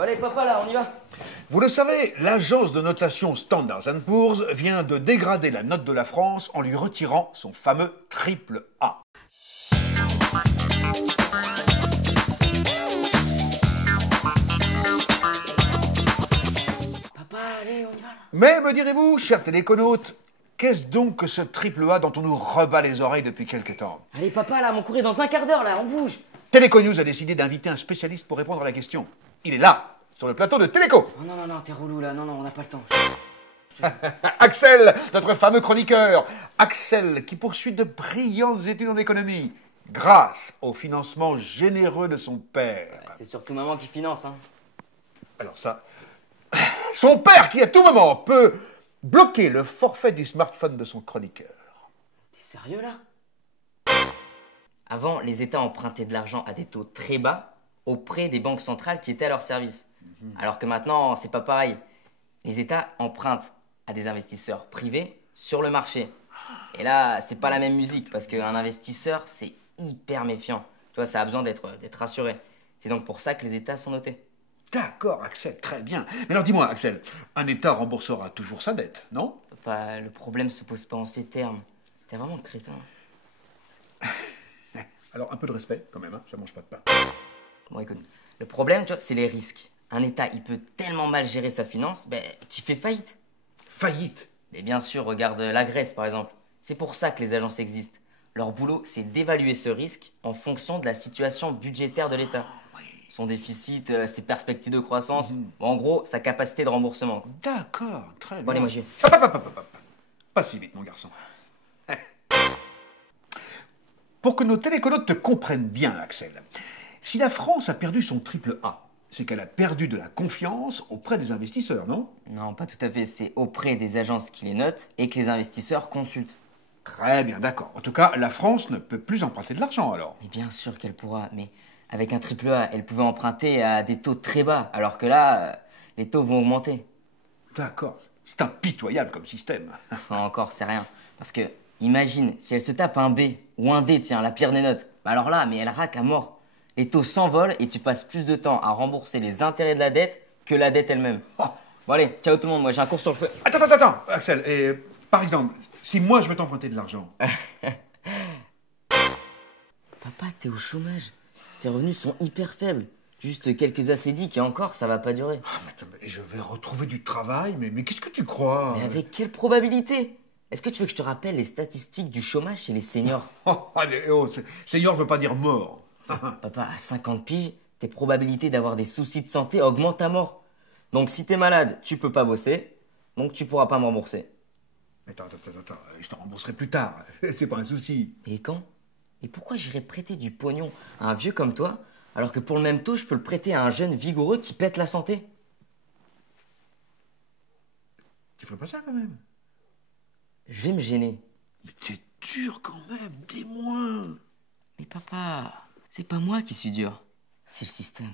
Bon allez papa là, on y va. Vous le savez, l'agence de notation Standard & Poor's vient de dégrader la note de la France en lui retirant son fameux triple A. Papa, allez, on y va là. Mais, me direz-vous, chers téléconautes, qu'est-ce donc que ce triple A dont on nous rebat les oreilles depuis quelque temps? Allez papa là, mon cours est dans un quart d'heure là, on bouge. Téléconews a décidé d'inviter un spécialiste pour répondre à la question. Il est là, sur le plateau de Téléco. Oh, non, t'es relou là, non, on n'a pas le temps. Axel, notre fameux chroniqueur. Axel, qui poursuit de brillantes études en économie, grâce au financement généreux de son père. Ouais, c'est surtout maman qui finance, hein. Alors ça, son père qui à tout moment peut bloquer le forfait du smartphone de son chroniqueur. T'es sérieux là? Avant, les États empruntaient de l'argent à des taux très bas auprès des banques centrales qui étaient à leur service. Alors que maintenant, c'est pas pareil. Les États empruntent à des investisseurs privés sur le marché. Et là, c'est pas la même musique parce qu'un investisseur, c'est hyper méfiant. Tu vois, ça a besoin d'être rassuré. C'est donc pour ça que les États sont notés. D'accord, Axel, très bien. Mais alors dis-moi, Axel, un État remboursera toujours sa dette, non? Papa, le problème se pose pas en ces termes. T'es vraiment le crétin. Alors un peu de respect quand même, hein, ça mange pas de pain. Bon, écoute, le problème, tu vois, c'est les risques. Un État, il peut tellement mal gérer sa finance, qu'il fait faillite. Faillite? Mais bien sûr, regarde la Grèce, par exemple. C'est pour ça que les agences existent. Leur boulot, c'est d'évaluer ce risque en fonction de la situation budgétaire de l'État. Son déficit, ses perspectives de croissance, en gros, sa capacité de remboursement. D'accord, très bien. Bon, allez, moi j'y vais. Hop. Pas si vite, mon garçon. Pour que nos téléconautes te comprennent bien, Axel, si la France a perdu son triple A, c'est qu'elle a perdu de la confiance auprès des investisseurs, non? Non, pas tout à fait. C'est auprès des agences qui les notent et que les investisseurs consultent. Très bien, d'accord. En tout cas, la France ne peut plus emprunter de l'argent, alors. Mais bien sûr qu'elle pourra, mais avec un triple A, elle pouvait emprunter à des taux très bas, alors que là, les taux vont augmenter. D'accord, c'est impitoyable comme système. Enfin, encore, c'est rien. Parce que, imagine, si elle se tape un B ou un D, tiens, la pire des notes, bah alors là, mais elle raque à mort. Les taux s'envolent et tu passes plus de temps à rembourser les intérêts de la dette que la dette elle-même. Oh. Bon allez, ciao tout le monde, moi j'ai un cours sur le feu. Attends, Axel, et par exemple, si moi je veux t'emprunter de l'argent. Papa, t'es au chômage. Tes revenus sont hyper faibles. Juste quelques acédiques et encore, ça va pas durer. Ah, mais attends, mais je vais retrouver du travail, mais qu'est-ce que tu crois? Mais avec quelle probabilité? Est-ce que tu veux que je te rappelle les statistiques du chômage chez les seniors? Oh, allez, oh, senior veut pas dire mort. Papa, à 50 piges, tes probabilités d'avoir des soucis de santé augmentent à mort. Donc si t'es malade, tu peux pas bosser, donc tu pourras pas me rembourser. Attends, je te rembourserai plus tard, c'est pas un souci. Et quand? Et pourquoi j'irais prêter du pognon à un vieux comme toi, alors que pour le même taux, je peux le prêter à un jeune vigoureux qui pète la santé? Tu ferais pas ça quand même? Je vais me gêner. Mais t'es dur quand même, dis-moi. Mais papa, c'est pas moi qui suis dur, c'est le système.